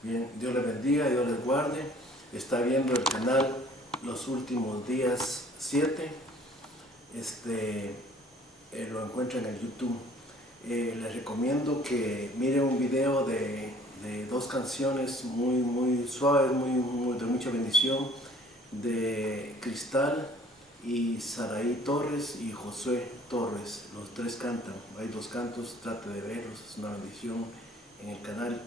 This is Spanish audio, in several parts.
Bien, Dios les bendiga, Dios les guarde. Está viendo el canal Los Últimos Días 7. Lo encuentran en el YouTube. Les recomiendo que miren un video de dos canciones muy suaves, de mucha bendición, de Cristal y Saraí Torres y Josué Torres. Los tres cantan, hay dos cantos, trate de verlos, es una bendición en el canal.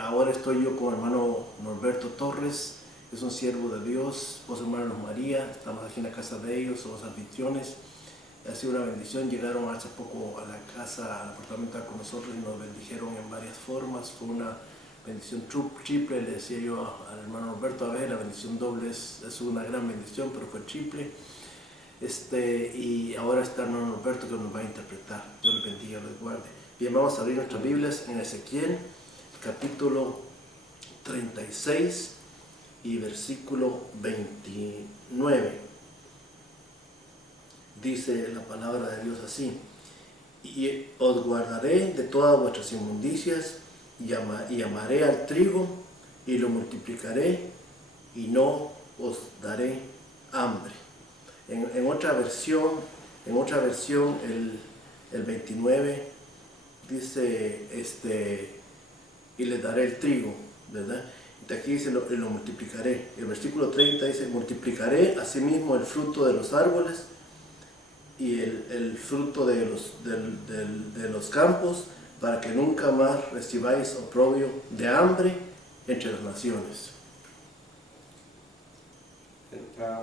Ahora estoy yo con el hermano Norberto Torres, es un siervo de Dios, esposa hermana Luz María, estamos aquí en la casa de ellos, somos anfitriones. Ha sido una bendición, llegaron hace poco a la casa, al apartamento con nosotros y nos bendijeron en varias formas. Fue una bendición triple, le decía yo al hermano Norberto, a ver, la bendición doble es una gran bendición, pero fue triple. Y ahora está el hermano Norberto que nos va a interpretar. Dios les bendiga, les guarde. Bien, vamos a abrir nuestras Biblias en Ezequiel, capítulo 36 y versículo 29. Dice la palabra de Dios así: y os guardaré de todas vuestras inmundicias, y amaré al trigo, y lo multiplicaré, y no os daré hambre. En otra versión, el 29 dice, y les daré el trigo, ¿verdad? Y aquí dice, lo multiplicaré. El versículo 30 dice, multiplicaré asimismo el fruto de los árboles y el fruto de los campos, para que nunca más recibáis oprobio de hambre entre las naciones.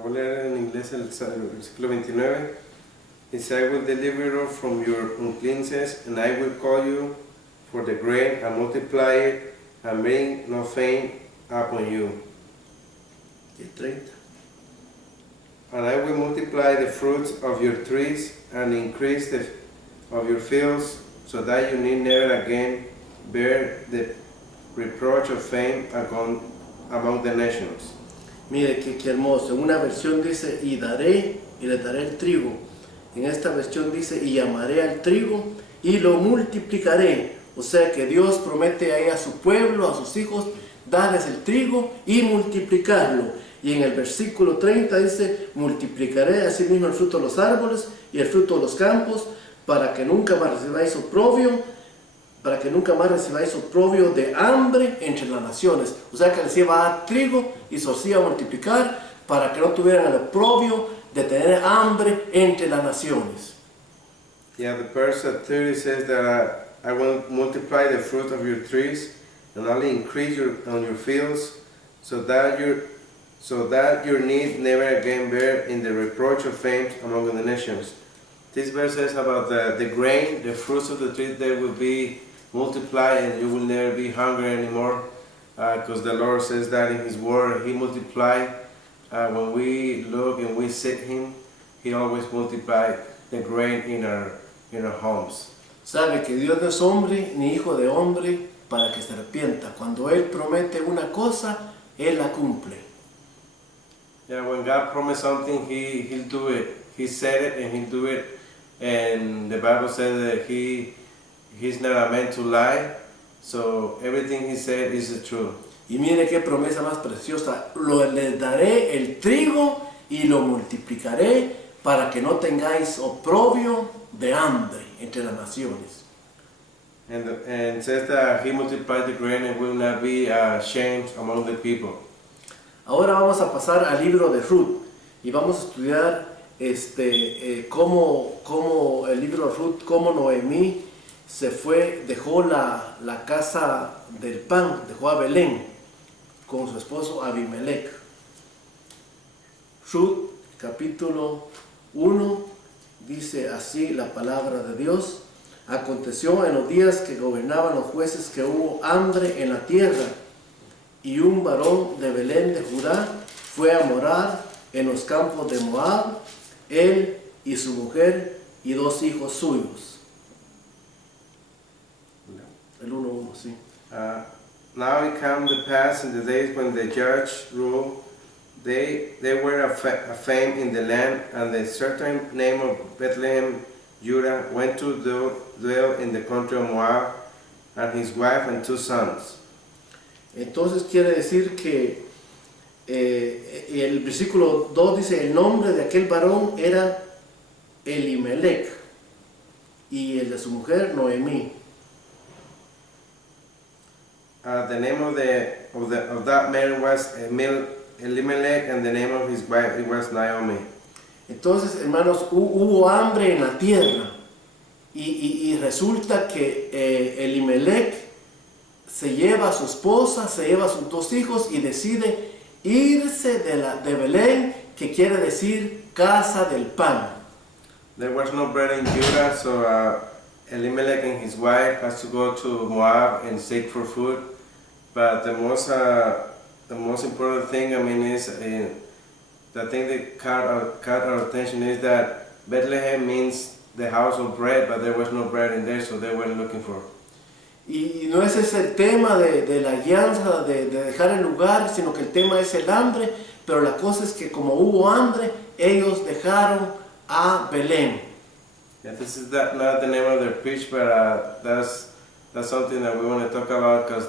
Voy a leer en inglés el versículo 29. Dice, I will deliver you from your uncleanness, and I will call you for the grain, and multiply it, and bring no fame upon you. Y el 30. And I will multiply the fruits of your trees, and increase of your fields, so that you need never again bear the reproach of fame among the nations. Mire qué hermoso. En una versión dice, y les daré el trigo. En esta versión dice, y amaré al trigo y lo multiplicaré. O sea que Dios promete ahí a su pueblo, a sus hijos, darles el trigo y multiplicarlo. Y en el versículo 30 dice, multiplicaré asimismo el fruto de los árboles y el fruto de los campos, para que nunca más recibáis oprobio de hambre entre las naciones. O sea que les iba a dar trigo y se os iba a multiplicar, para que no tuvieran el oprobio de tener hambre entre las naciones. Yeah, the verse 30 says that I will multiply the fruit of your trees, and only increase on your fields, so that your need never again bear in the reproach of fame among the nations. This verse says about the grain, the fruits of the tree, they will be multiplied, and you will never be hungry anymore, because the Lord says that in His Word. He multiplied. When we look and we seek Him, He always multiplies the grain in our homes. Sabe que Dios no es hombre ni hijo de hombre para que se arrepienta. Cuando Él promete una cosa, Él la cumple. Yeah, when God promised something, He'll do it. He said it and He'll do it. And the Bible says that He's not a man to lie. So everything He said is the truth. Y mire qué promesa más preciosa. Les daré el trigo y lo multiplicaré, para que no tengáis oprobio de hambre entre las naciones. And says that He multiplied the grain and will not be ashamed among the people. Ahora vamos a pasar al libro de Ruth y vamos a estudiar cómo el libro de Ruth, cómo Noemí se fue, dejó la casa del pan, dejó a Belén con su esposo Abimelech. Ruth, capítulo 1, dice así la palabra de Dios. Aconteció en los días que gobernaban los jueces que hubo hambre en la tierra, y un varón de Belén de Judá fue a morar en los campos de Moab, él y su mujer y 2 hijos suyos. El 1:1, sí. Now it came to pass in the days when the judge ruled, they were a fame in the land, and the certain name of Bethlehem, Judah, went to dwell in the country of Moab, and his wife and 2 sons. Entonces quiere decir que el versículo 2 dice, el nombre de aquel varón era Elimelech y el de su mujer Noemí. The name of that man was Elimelech, and the name of his wife it was Naomi. Entonces, hermanos, hubo hambre en la tierra y resulta que Elimelech se lleva a su esposa, se lleva a sus 2 hijos y decide irse de Belén, que quiere decir casa del pan. There was no bread in Judah, so Elimelech and his wife has to go to Moab and seek for food. But the most important thing, I mean, is the thing that caught our attention is that Bethlehem means the house of bread, but there was no bread in there, so they weren't looking for. Y no ese es el tema de la guianza, de dejar el lugar, sino que el tema es el hambre, pero la cosa es que como hubo hambre, ellos dejaron a Belén. Yeah, this is not the name of the preach, but that's something that we want to talk about, because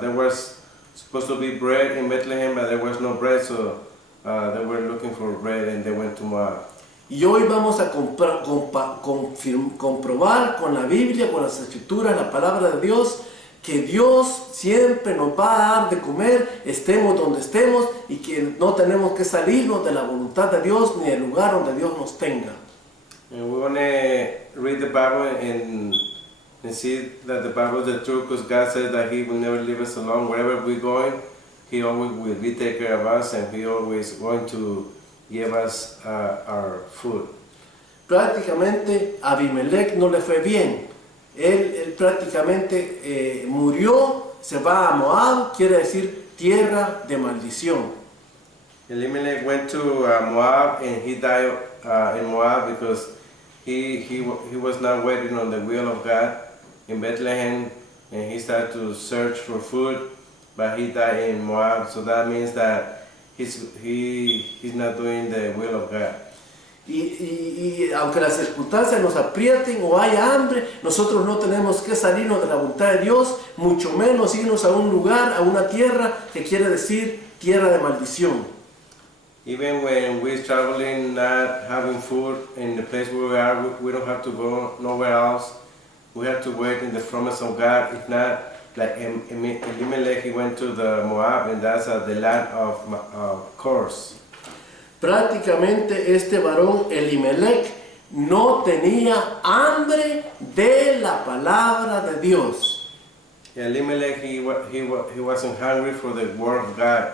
there was supposed to be bread in Bethlehem, but there was no bread, so they were looking for bread and they went to Moab. Y hoy vamos a comprobar con la Biblia, con las Escrituras, la palabra de Dios, que Dios siempre nos va a dar de comer, estemos donde estemos, y que no tenemos que salirnos de la voluntad de Dios ni del lugar donde Dios nos tenga. And we want to read the Bible and see that the Bible is the truth, because God says that He will never leave us alone. Wherever we're going, He always will be take care of us, and He always going to give us our food. Prácticamente a Abimelech no le fue bien. Él prácticamente murió, se va a Moab, quiere decir tierra de maldición. Elimelech went to Moab, and he died in Moab because he was not waiting on the will of God in Bethlehem, and he started to search for food, but he died in Moab. So that means that he's not doing the will of God. Y aunque las circunstancias nos aprieten o haya hambre, nosotros no tenemos que salirnos de la voluntad de Dios, mucho menos irnos a un lugar, a una tierra que quiere decir tierra de maldición. Even when we're traveling, not having food in the place where we are, we don't have to go nowhere else. We have to wait in the promise of God. If not, like Elimelech, he went to the Moab, and that's the land of course. Prácticamente este varón Elimelech no tenía hambre de la palabra de Dios. Elimelech, he wasn't hungry for the word of God.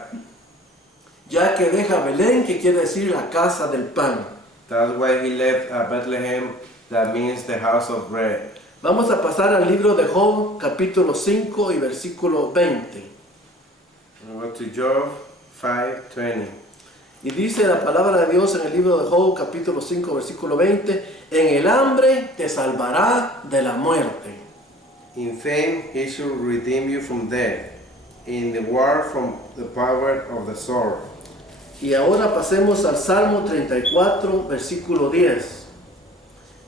Ya que deja Belén, que quiere decir la casa del pan. That's why he left Bethlehem, that means the house of bread. Vamos a pasar al libro de Job, capítulo 5 y versículo 20. We go to Job 5:20. Y dice la palabra de Dios en el libro de Job, capítulo 5, versículo 20, en el hambre te salvará de la muerte. In fame he shall redeem you from death, in the war from the power of the sword. Y ahora pasemos al Salmo 34, versículo 10.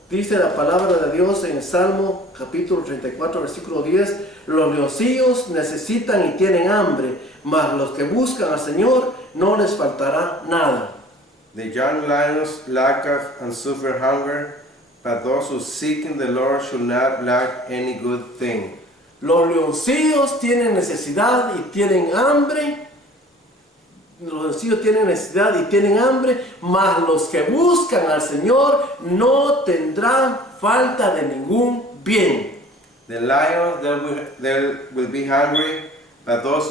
Dice la palabra de Dios en el Salmo capítulo 34, versículo 10, los leoncillos necesitan y tienen hambre, mas los que buscan al Señor no les faltará nada. The young lions lack and suffer hunger, but those who seek in the Lord shall not lack any good thing. Los leoncillos tienen necesidad y tienen hambre. Los leoncillos tienen necesidad y tienen hambre, mas los que buscan al Señor no tendrán falta de ningún bien. The lions they will be hungry, but those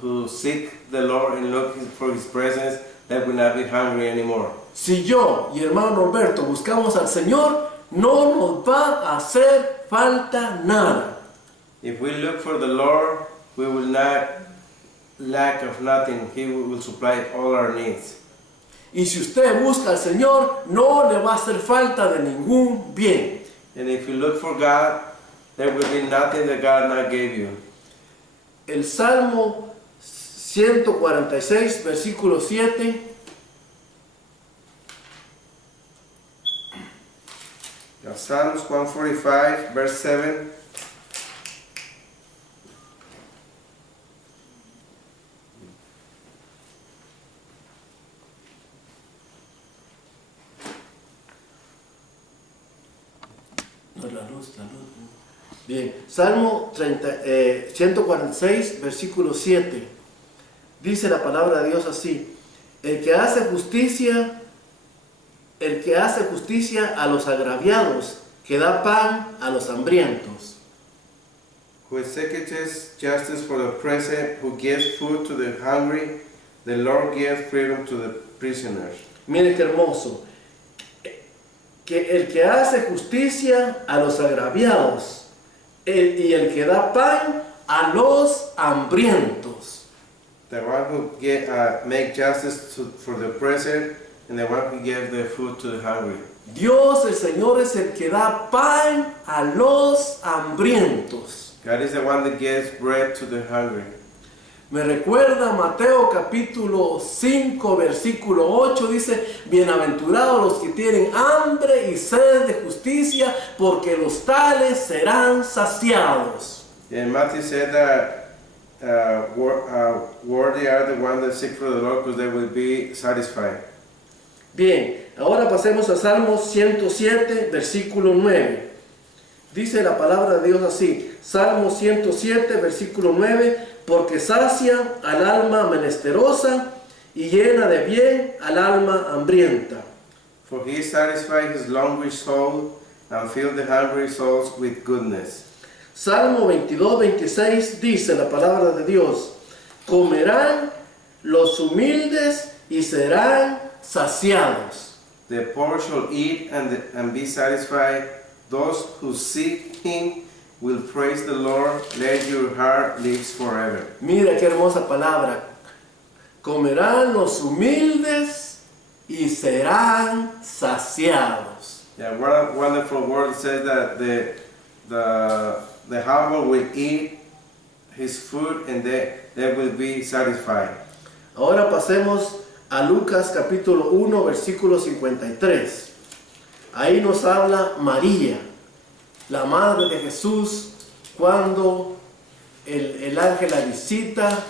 who seek the Lord and look for His presence, they will not be hungry anymore. Si yo y hermano Norberto buscamos al Señor, no nos va a hacer falta nada. If we look for the Lord, we will not lack of nothing. He will supply all our needs. Y si usted busca al Señor, no le va a hacer falta de ningún bien. And if you look for God, there will be nothing that God not gave you. El Salmo 146, versículo 7. Now, Psalms 145, verse 7. la luz. Bien, Salmo 146, versículo 7. Dice la palabra de Dios así: el que hace justicia a los agraviados, que da pan a los hambrientos. Who executes justice for the oppressed, who gives food to the hungry, the Lord gives freedom to the prisoners. Mire qué hermoso. Que el que hace justicia a los agraviados y el que da pan a los hambrientos. The one who make justice for the oppressed, and the one who gives the food to the hungry. Dios, el Señor, es el que da pan a los hambrientos. God is the one that gives bread to the hungry. Me recuerda Mateo capítulo 5, versículo 8, dice: bienaventurados los que tienen hambre y sed de justicia, porque los tales serán saciados. And Matthew said that worthy are the ones that seek for the Lord, because they will be satisfied. Bien, ahora pasemos a Salmos 107, versículo 9. Dice la palabra de Dios así: Salmo 107, versículo 9, porque sacia al alma menesterosa y llena de bien al alma hambrienta. For he satisfies his hungry soul and fills the hungry souls with goodness. Salmo 22, 26 dice la palabra de Dios: comerán los humildes y serán saciados. The poor shall eat and be satisfied. Those who seek him will praise the Lord. Let your heart live forever. Mira qué hermosa palabra. Comerán los humildes y serán saciados. Yeah, what a wonderful word. It says that the humble will eat his food and they will be satisfied. Ahora pasemos a Lucas capítulo 1, versículo 53. Ahí nos habla María, la madre de Jesús, cuando el ángel la visita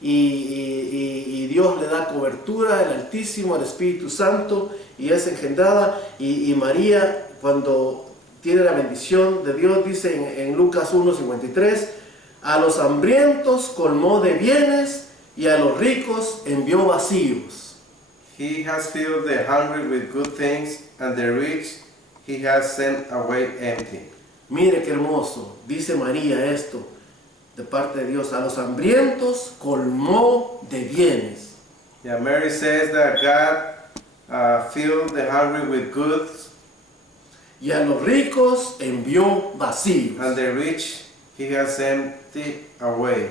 y Dios le da cobertura, el Altísimo, el Espíritu Santo, y es engendrada. Y María, cuando tiene la bendición de Dios, dice en Lucas 1, 53, a los hambrientos colmó de bienes y a los ricos envió vacíos. He has filled the hungry with good things, and the rich he has sent away empty. Mire qué hermoso, dice María esto de parte de Dios: a los hambrientos colmó de bienes. Yeah, Mary says that God filled the hungry with goods, Y a los ricos envió vacíos. and the rich he has emptied away.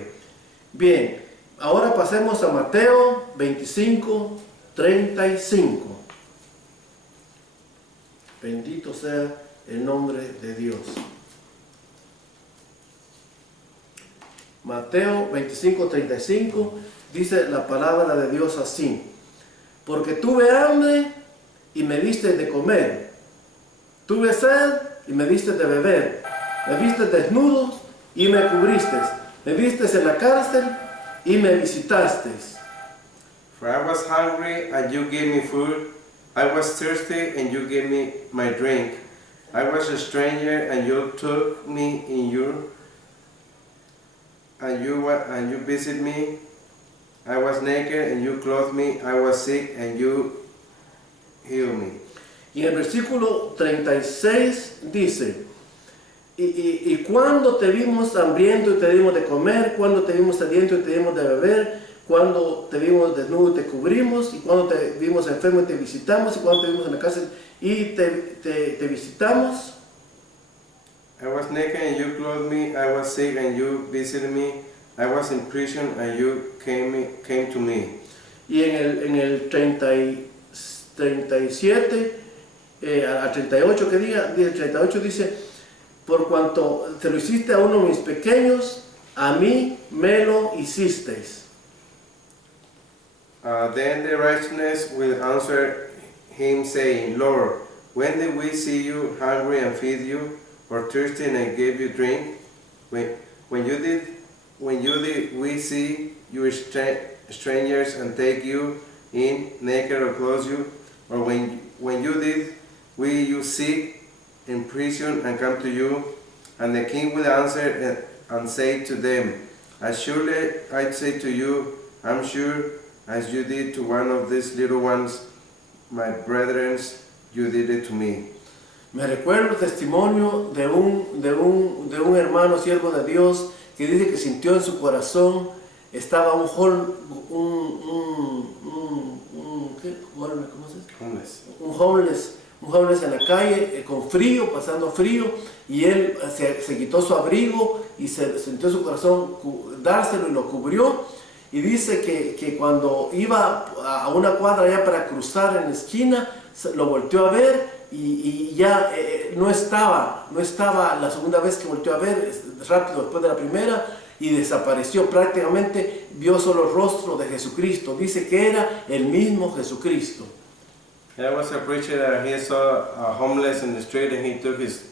Bien, ahora pasemos a Mateo 25, 35. Bendito sea el nombre de Dios. Mateo 25, 35 dice la palabra de Dios así: porque tuve hambre y me diste de comer, tuve sed y me diste de beber, me viste desnudo y me cubriste, me viste en la cárcel y me visitaste. For I was hungry, and you gave me food. I was thirsty, and you gave me my drink. I was a stranger, and you took me in and you visited me. I was naked, and you clothed me. I was sick, and you healed me. Y en el versículo 36 dice: y cuando te vimos hambriento y te dimos de comer, cuando te vimos sediento y te dimos de beber, cuando te vimos desnudo y te cubrimos, y cuando te vimos enfermo y te visitamos, y cuando te vimos en la cárcel y te visitamos. I was naked, and you clothed me. I was sick, and you visited me. I was in prison, and you came to me. Y en el 37 al 38 que diga, el 38 dice: por cuanto te lo hiciste a uno de mis pequeños, a mí me lo hicisteis. Then the righteousness will answer him, saying, Lord, when did we see you hungry and feed you, or thirsty and I gave you drink? When you did we see you strangers and take you in, naked or clothe you? Or when you did you sick in prison and come to you? And the king will answer and say to them, As surely I say to you, I'm sure, as you did to one of these little ones, my brethren, you did it to me. Me recuerdo el testimonio de un hermano siervo de Dios que dice que sintió en su corazón, estaba un homeless en la calle, con frío, pasando frío, y él se quitó su abrigo y se sintió en su corazón dárselo y lo cubrió. Y dice que cuando iba a una cuadra ya para cruzar en la esquina, lo volteó a ver y ya no estaba la segunda vez que volteó a ver, rápido después de la primera, y desapareció. Prácticamente vio solo el rostro de Jesucristo. Dice que era el mismo Jesucristo. There was a preacher that he saw a homeless in the street, and he took his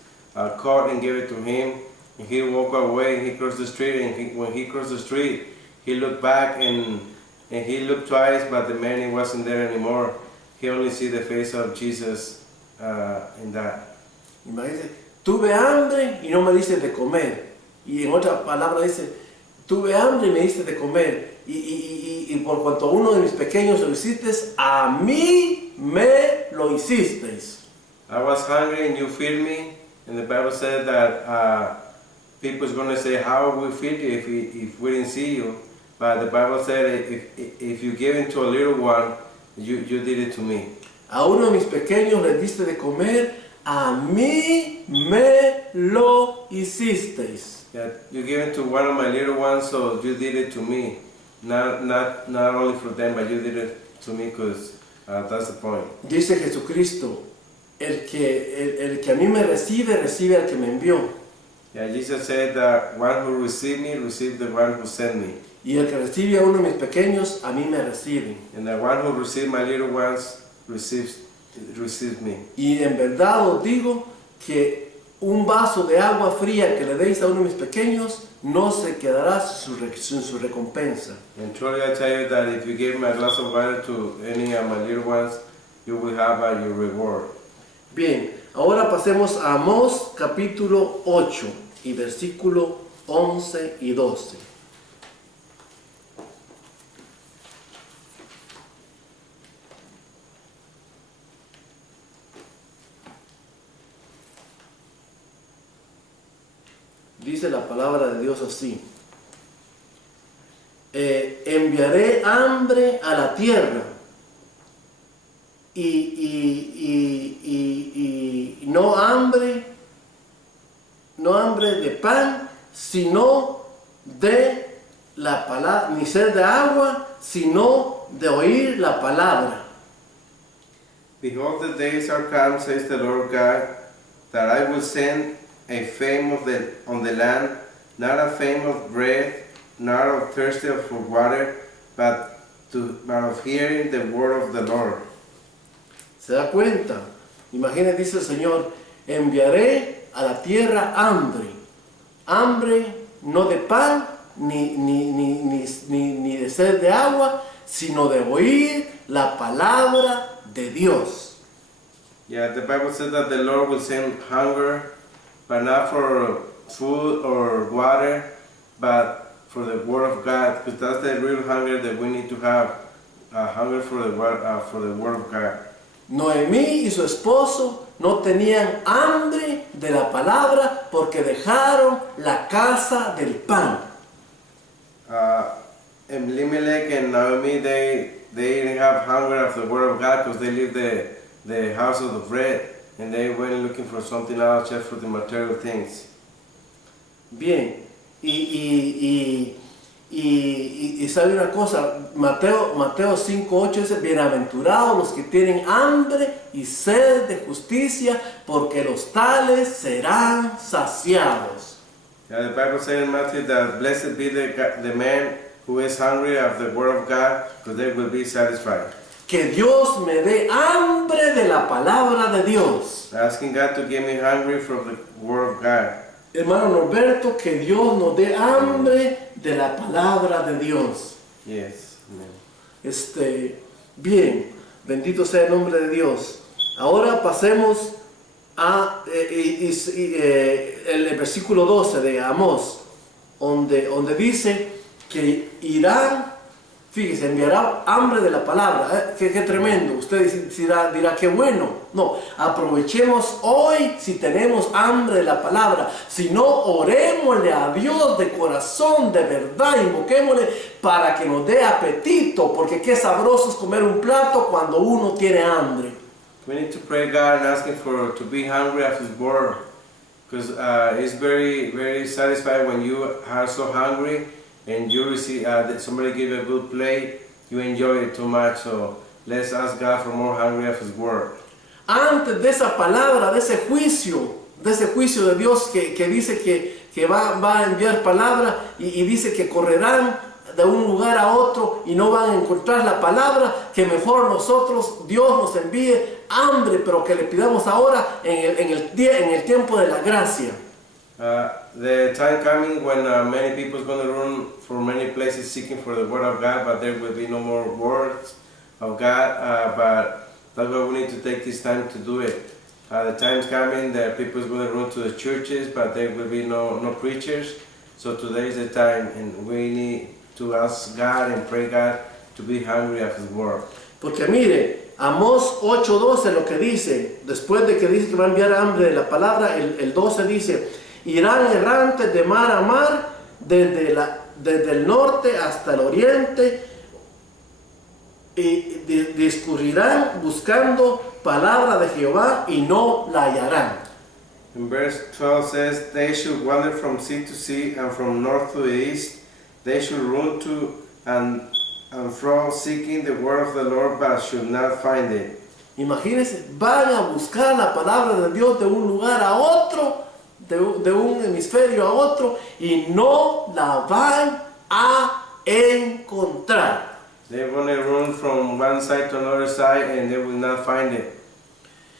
coat and gave it to him. And he walked away, and he crossed the street, and when he crossed the street, he looked back and he looked twice, but the man, he wasn't there anymore. He only see the face of Jesus in that. Imagínate, tuve hambre y no me diste de comer. Y en otra palabra dice, tuve hambre y me diste de comer. Y por cuanto a uno de mis pequeños lo hiciste, a mí me lo hicisteis. I was hungry and you feed me. And the Bible said that people's going to say, how will we feed you if we didn't see you? But the Bible said, if you give it to a little one, you did it to me. A uno de mis pequeños le diste de comer, a mí me lo hicisteis. Yeah, you gave it to one of my little ones, so you did it to me. Not only for them, but you did it to me, because that's the point. Dice Jesucristo, el que a mí me recibe, recibe al que me envió. Yeah, Jesus said that one who received me, received the one who sent me. Y el que recibe a uno de mis pequeños, a mí me recibe. And the one who received my little ones, receives me. Y en verdad os digo que un vaso de agua fría que le deis a uno de mis pequeños, no se quedará sin su recompensa. And truly I tell you that if you give me a glass of water to any of my little ones, you will have your reward. Bien, ahora pasemos a Amós capítulo 8 y versículo 11 y 12. Dice la palabra de Dios así: enviaré hambre a la tierra y no hambre de pan, sino de la palabra, ni sed de agua, sino de oír la palabra. Behold, the days are come, says the Lord God, that I will send a fame on the land, not a fame of bread, not of thirsty for water, but of hearing the word of the Lord. ¿Se da cuenta? Imagínate, dice el Señor, enviaré a la tierra hambre. Hambre no de pan, ni de sed de agua, sino de oír la palabra de Dios. Yeah, the Bible says that the Lord will send hunger, but not for food or water, but for the word of God, because that's the real hunger that we need to have, hunger for the word of God. Noemí y su esposo no tenían hambre de la palabra porque dejaron la casa del pan. Elimelech and Naomi, they didn't have hunger of the word of God because they lived the house of the bread, and they went looking for something else just for the material things. Bien, y sabe una cosa, Mateo 5:8 dice, bienaventurados los que tienen hambre y sed de justicia, porque los tales serán saciados. Yeah, the Bible says in Matthew that blessed be the man who is hungry of the word of God, because they will be satisfied. Que Dios me dé hambre de la palabra de Dios. Asking God to give me hungry from the word of God. Hermano Norberto, que Dios nos dé hambre de la palabra de Dios. Yes. Amen. Bien, bendito sea el nombre de Dios. Ahora pasemos el versículo 12 de Amós, donde dice que irán, fíjese, enviará hambre de la palabra. Qué tremendo. Usted dirá qué bueno. No, aprovechemos hoy si tenemos hambre de la palabra. Si no, orémosle a Dios de corazón, de verdad, invoquémosle para que nos dé apetito, porque qué sabroso es comer un plato cuando uno tiene hambre. We need to pray God and ask Him to be hungry of His word, because it's very, very satisfying when you are so hungry and you receive somebody give you a good plate, you enjoy it too much. So let's ask God for more hungry of His word. Antes de esa palabra, de ese juicio de Dios que dice que va a enviar palabra y dice que correrán de un lugar a otro y no van a encontrar la palabra, que mejor nosotros, Dios nos envíe hambre, pero que le pidamos ahora en el tiempo de la gracia. The time coming when many people is going to run for many places seeking for the word of God, but there will be no more words of God, but that's why we need to take this time to do it. The time is coming that people is going to run to the churches, but there will be no preachers. So today is the time, and we need to ask God and pray God to be hungry of His word. Porque mire, Amós 8:12 lo que dice, después de que dice que va a enviar hambre de la palabra, el 12 dice, irán errantes de mar a mar, desde el norte hasta el oriente, y discurrirán buscando palabra de Jehová y no la hallarán. In verse 12 says, they should wander from sea to sea and from north to the east. They should run to and fro seeking the word of the Lord, but should not find it. Imagínense, van a buscar la palabra de Dios de un lugar a otro, de un hemisferio a otro, y no la van a encontrar. They're going to run from one side to another side and they will not find it.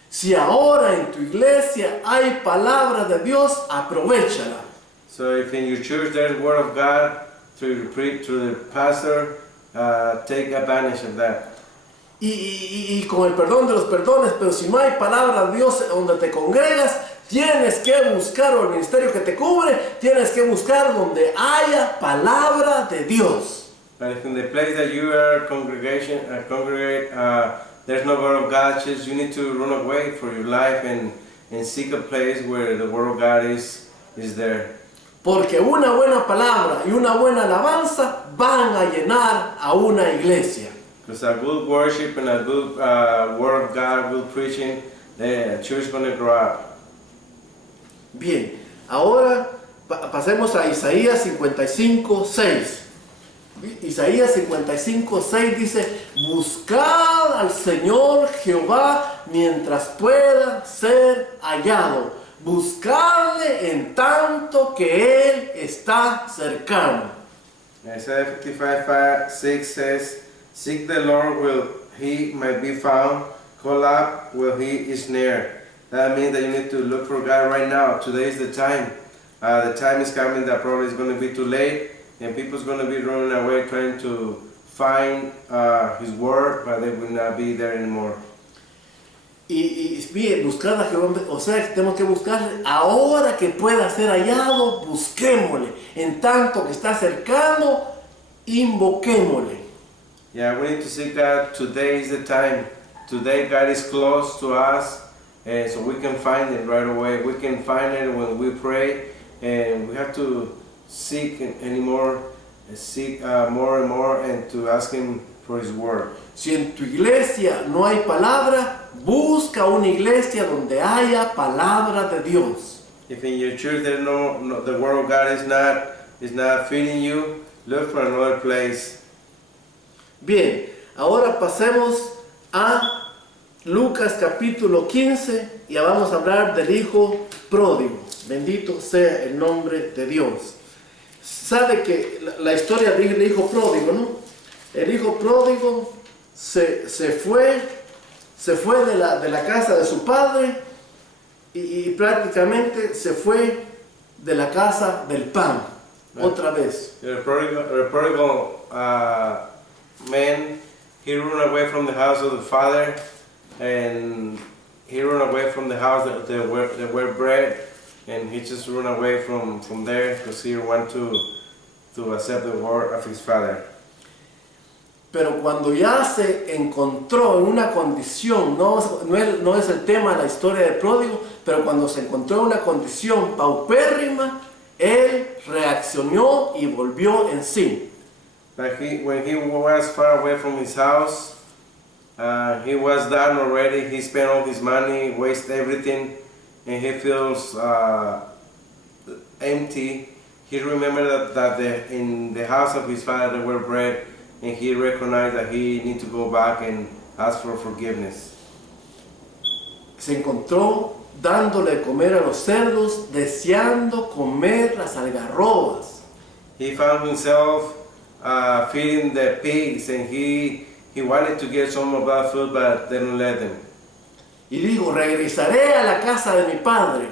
Si ahora en tu iglesia hay palabra de Dios, aprovéchala. So if in your church there's word of God through the pastor, take advantage of that. Y con el perdón de los perdones, pero si no hay palabra de Dios donde te congregas, tienes que buscar, o el ministerio que te cubre, tienes que buscar donde haya palabra de Dios. But if in the place that you are congregate, there's no word of God, just you need to run away for your life and seek a place where the word of God is there. Porque una buena palabra y una buena alabanza van a llenar a una iglesia. Because a good worship and a good word of God, good preaching, the church is going to grow up. Bien, ahora pasemos a Isaías 55:6. Isaías 55:6 dice, buscad al Señor Jehová mientras pueda ser hallado. Buscadle en tanto que Él está cercano. Isaiah 55:6 says, seek the Lord while He might be found, call up while He is near. That means that you need to look for God right now. Today is the time. The time is coming that probably is going to be too late, and people's going to be running away trying to find His word, but they will not be there anymore. Y bien, buscar a Jehová, o sea que tenemos que buscarle ahora que pueda ser hallado, busquémosle. En tanto que está cercano, invoquémosle. Yeah, we need to seek God. Today is the time. Today God is close to us, and so we can find it right away. We can find it when we pray, and we have to seek more and more, and to ask Him for His word. Si en tu iglesia no hay palabra, busca una iglesia donde haya palabra de Dios. If in your church there's no the word of God is not feeding you, look for another place. Bien, ahora pasemos a Lucas capítulo 15 y vamos a hablar del hijo pródigo. Bendito sea el nombre de Dios. Sabe que la historia del hijo pródigo, ¿no? El hijo pródigo se fue de la casa de su padre y prácticamente se fue de la casa del pan, otra vez. The prodigal man, he ran away from the house of the father, and he ran away from the house that were bread, and he just ran away from there because he wanted to accept the word of his father. Pero cuando ya se encontró en una condición, no es el tema de la historia del pródigo, pero cuando se encontró en una condición paupérrima, él reaccionó y volvió en sí. But when he was far away from his house, he was done already. He spent all his money, wasted everything, and he feels empty. He remembered that in the house of his father there were bread, and he recognized that he need to go back and ask for forgiveness. Se encontró dándole de comer a los cerdos, deseando comer las algarrobas. He found himself feeding the pigs, and he wanted to get some of that food, but they didn't let him. Y dijo, regresaré a la casa de mi padre.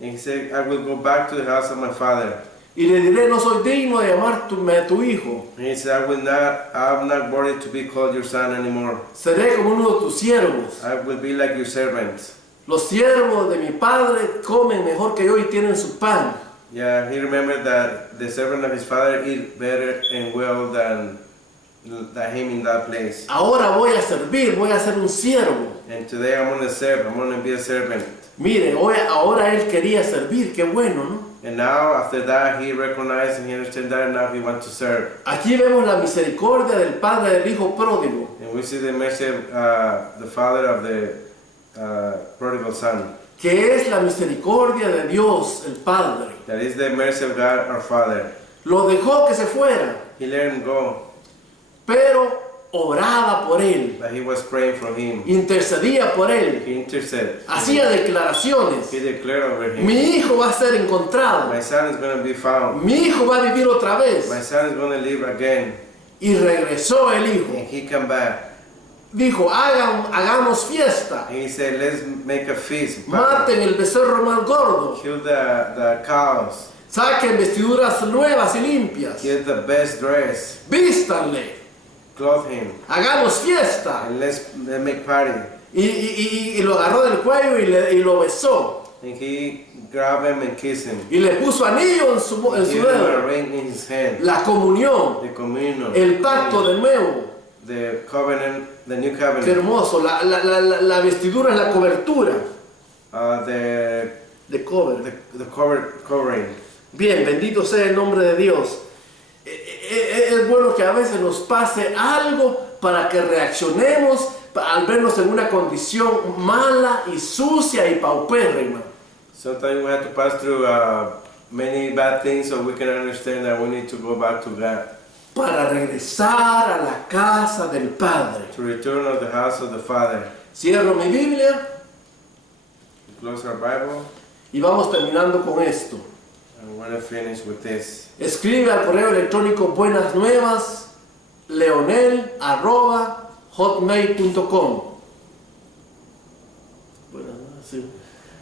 And he said, I will go back to the house of my father. Y le diré, no soy digno de llamarme tu hijo. And he said, I'm not worthy to be called your son anymore. Seré como uno de tus siervos. I will be like your servants. Los siervos de mi padre comen mejor que yo y tienen su pan. Yeah, he remembered that the servant of his father eat better and well than him in that place. Ahora voy a servir, voy a ser un siervo. And today I'm going to serve, I'm going to be a servant. Mire, ahora él quería servir, qué bueno, ¿no? And now, after that, he recognized and he understood that, and now he wants to serve. Aquí vemos la misericordia del padre del hijo pródigo. And we see the mercy of the father of the prodigal son. Que es la misericordia de Dios, el Padre. That is the mercy of God, our Father. Lo dejó que se fuera, He let him go, pero oraba por él, but he was praying for him. intercedía por él, He interceded. hacía declaraciones. He declared over him, Mi hijo va a ser encontrado, my son is going to be found. mi hijo va a vivir otra vez. My son is going to live again. Y regresó el hijo. And he come back. Dijo, hagamos fiesta, And he said, let's make a feast. maten el becerro más gordo, Kill the cows. saquen vestiduras nuevas y limpias, Get the best dress. vístanle, Clothe him. hagamos fiesta. And let's make party. Y lo agarró del cuello y lo besó. And he grabbed him and kissed him. Y le puso anillo en su He gave him a dedo. ring in his hand. La comunión, The communion. el pacto de nuevo. The covenant, the new Qué covenant. hermoso. La vestidura es la cobertura. The De covering. Bien, bendito sea el nombre de Dios. Es bueno que a veces nos pase algo para que reaccionemos al vernos en una condición mala y sucia y paupérrima. Sometimes we have to pass through many bad things so we can understand that we need to go back to God. Para regresar a la casa del Padre. To return to the house of the Father. Cierro mi Biblia Close our Bible. y vamos terminando con esto. And we're going to finish with this. Escribe al correo electrónico buenas nuevas leonel@hotmail.com.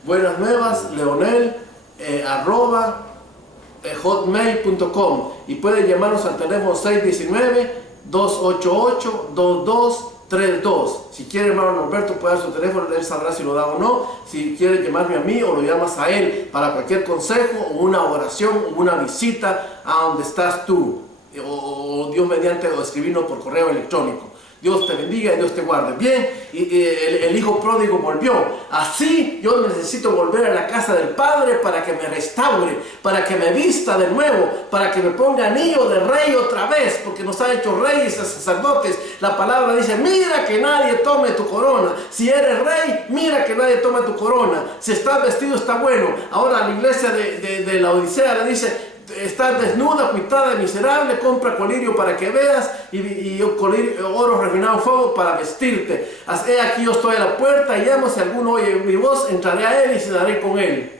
Buenas nuevas leonel@hotmail.com y pueden llamarnos al teléfono 619-288-2232. Si quiere, hermano Norberto, puede dar su teléfono, él sabrá si lo da o no. Si quiere llamarme a mí o lo llamas a él para cualquier consejo o una oración o una visita a donde estás tú, o Dios mediante, o escribirnos por correo electrónico. Dios te bendiga y Dios te guarde. Bien, y el hijo pródigo volvió. Así yo necesito volver a la casa del Padre para que me restaure, para que me vista de nuevo, para que me ponga anillo de rey otra vez, porque nos ha hecho reyes y sacerdotes. La palabra dice, mira que nadie tome tu corona. Si eres rey, mira que nadie tome tu corona. Si estás vestido está bueno. Ahora la iglesia de la Odisea le dice, estás desnuda, cuitada, miserable, compra colirio para que veas y oro refinado en fuego para vestirte. He aquí yo estoy a la puerta y llamo, si alguno oye mi voz, entraré a él y cenaré con él.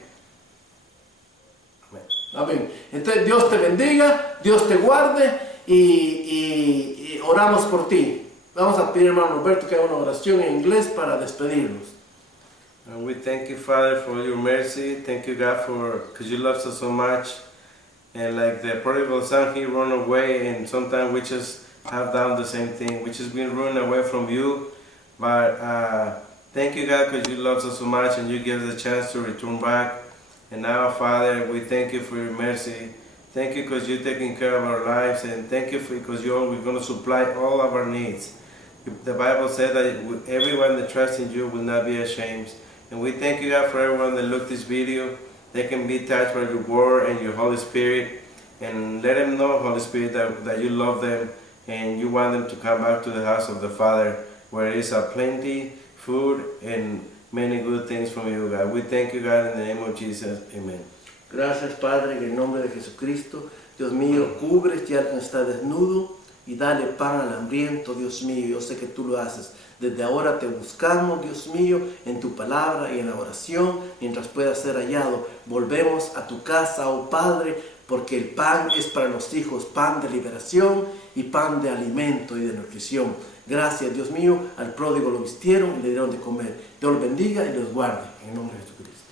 Amén. Entonces Dios te bendiga, Dios te guarde y oramos por ti. Vamos a pedir, hermano Roberto, que haga una oración en inglés para despedirnos. And we thank you, Father, for your mercy. Thank you, God, because you love us so much. And like the prodigal son, he ran away, and sometimes we just have done the same thing. We just been running away from you, but Thank you, God, because you love us so much and you give us a chance to return back. And now, Father, we thank you for your mercy. Thank you because you're taking care of our lives, and thank you because you're going to supply all of our needs. The Bible said that everyone that trusts in you will not be ashamed. And we thank you, God, for everyone that looked this video. They can be touched by your word and your Holy Spirit. And let them know, Holy Spirit, that you love them and you want them to come back to the house of the Father, where there is a plenty, food, and many good things from you, God. We thank you, God, in the name of Jesus. Amen. Gracias, Padre, en el nombre de Jesucristo. Dios mío, cubre si alguien está desnudo y dale pan al hambriento, Dios mío. Yo sé que tú lo haces. Desde ahora te buscamos, Dios mío, en tu palabra y en la oración, mientras pueda ser hallado. Volvemos a tu casa, oh Padre, porque el pan es para los hijos, pan de liberación y pan de alimento y de nutrición. Gracias, Dios mío, al pródigo lo vistieron y le dieron de comer. Dios los bendiga y los guarde, en el nombre de Jesucristo.